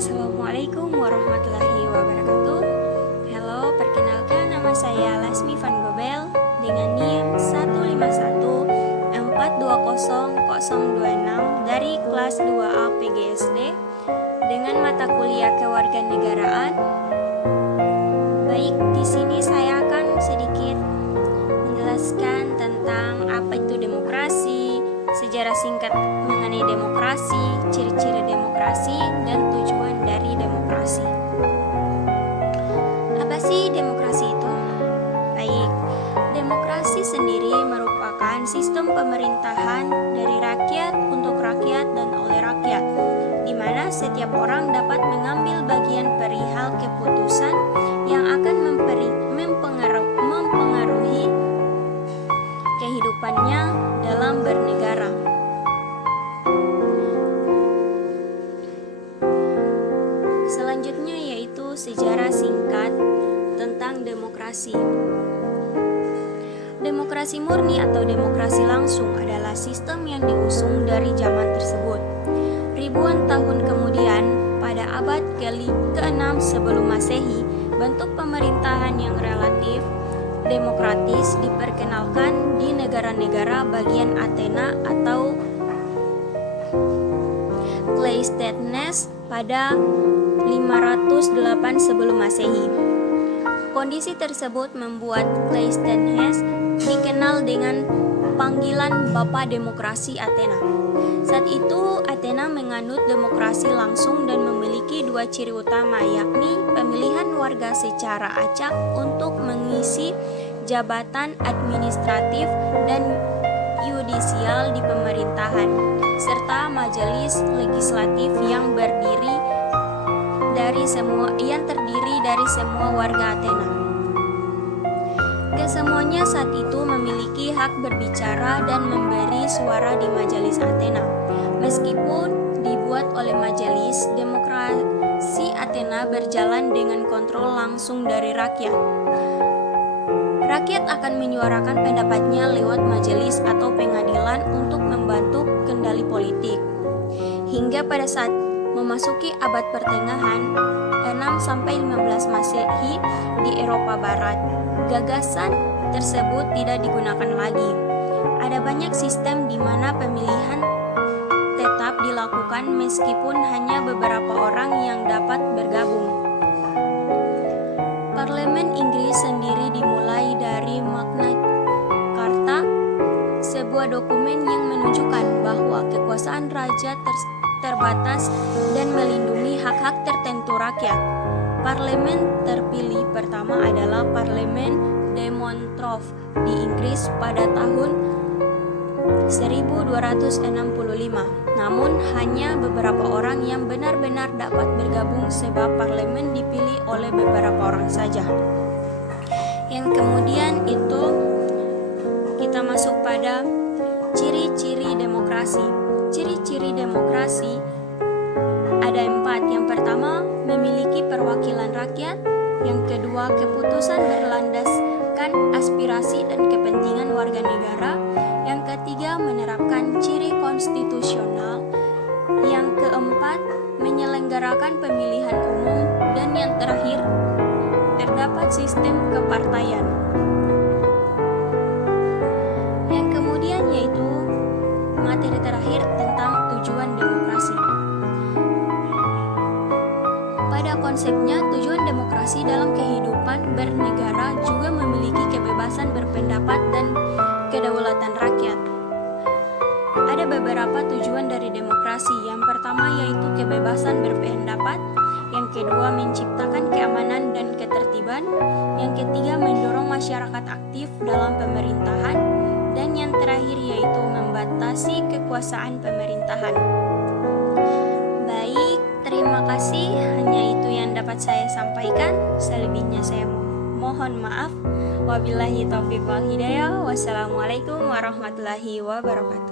Assalamualaikum warahmatullahi wabarakatuh. Halo, perkenalkan nama saya Lasmi Van Gobel dengan NIM 151420026 dari kelas 2A PGSD dengan mata kuliah kewarganegaraan. Baik, di sini saya akan sedikit menjelaskan tentang apa itu demokrasi, sejarah singkat mengenai demokrasi, ciri-ciri demokrasi, dan tujuan dari demokrasi. Apa sih demokrasi itu? Baik, demokrasi sendiri merupakan sistem pemerintahan dari rakyat untuk rakyat dan oleh rakyat, di mana setiap orang dapat mengambil bagian perihal keputusan yang akan mempengaruhi kehidupannya dalam bernegara. Selanjutnya yaitu sejarah singkat tentang demokrasi. Demokrasi murni atau demokrasi langsung adalah sistem yang diusung dari zaman tersebut. Ribuan tahun kemudian, pada abad ke-6 sebelum Masehi, bentuk pemerintahan yang relatif demokratis diperkenalkan di negara-negara bagian Athena atau Cleisthenes pada 508 sebelum Masehi. Kondisi tersebut membuat Cleisthenes dikenal dengan panggilan Bapa Demokrasi Athena. Saat itu Athena menganut demokrasi langsung dan memiliki dua ciri utama, yakni pemilihan warga secara acak untuk mengisi jabatan administratif dan yudisial di pemerintahan, serta majelis legislatif yang terdiri dari semua warga Athena. Kesemuanya saat itu memiliki hak berbicara dan memberi suara di majelis Athena. Meskipun dibuat oleh majelis, demokrasi Athena berjalan dengan kontrol langsung dari rakyat. Rakyat akan menyuarakan pendapatnya lewat majelis atau pengadilan untuk membantu kendali politik. Hingga pada saat memasuki abad pertengahan 6-15 Masehi di Eropa Barat, gagasan tersebut tidak digunakan lagi. Ada banyak sistem di mana pemilihan tetap dilakukan meskipun hanya beberapa orang yang dapat bergabung. Parlemen Inggris sendiri dimulai dari Magna Carta, sebuah dokumen yang menunjukkan bahwa kekuasaan raja terbatas dan melindungi hak-hak tertentu rakyat. Parlemen terpilih pertama adalah Parlemen de Montreux di Inggris pada tahun 1265. Namun hanya beberapa orang yang benar-benar dapat bergabung sebab parlemen dipilih oleh beberapa orang saja. Yang kemudian itu kita masuk pada ciri-ciri demokrasi. Ciri-ciri demokrasi ada 4. Yang pertama, memiliki perwakilan rakyat. Yang kedua, keputusan berlandaskan aspirasi dan kepentingan warga negara. Yang ketiga, menerapkan ciri konstitusional. Yang keempat, menyelenggarakan pemilihan umum. Dan yang terakhir, terdapat sistem kepartaian. Yang kemudian yaitu materi terakhir tentang tujuan demokrasi. Pada konsepnya, tujuan demokrasi dalam kehidupan bernegara juga memiliki kebebasan berpendapat dan kedaulatan rakyat. Ada beberapa tujuan dari demokrasi. Yang pertama yaitu kebebasan berpendapat, yang kedua menciptakan keamanan dan ketertiban, yang ketiga mendorong masyarakat aktif dalam pemerintahan, dan yang terakhir yaitu membatasi kekuasaan pemerintahan. Baik, terima kasih. Hanya itu yang dapat saya sampaikan. Selebihnya saya mohon maaf. Wabillahi taufiq wal hidayah. Wassalamualaikum warahmatullahi wabarakatuh.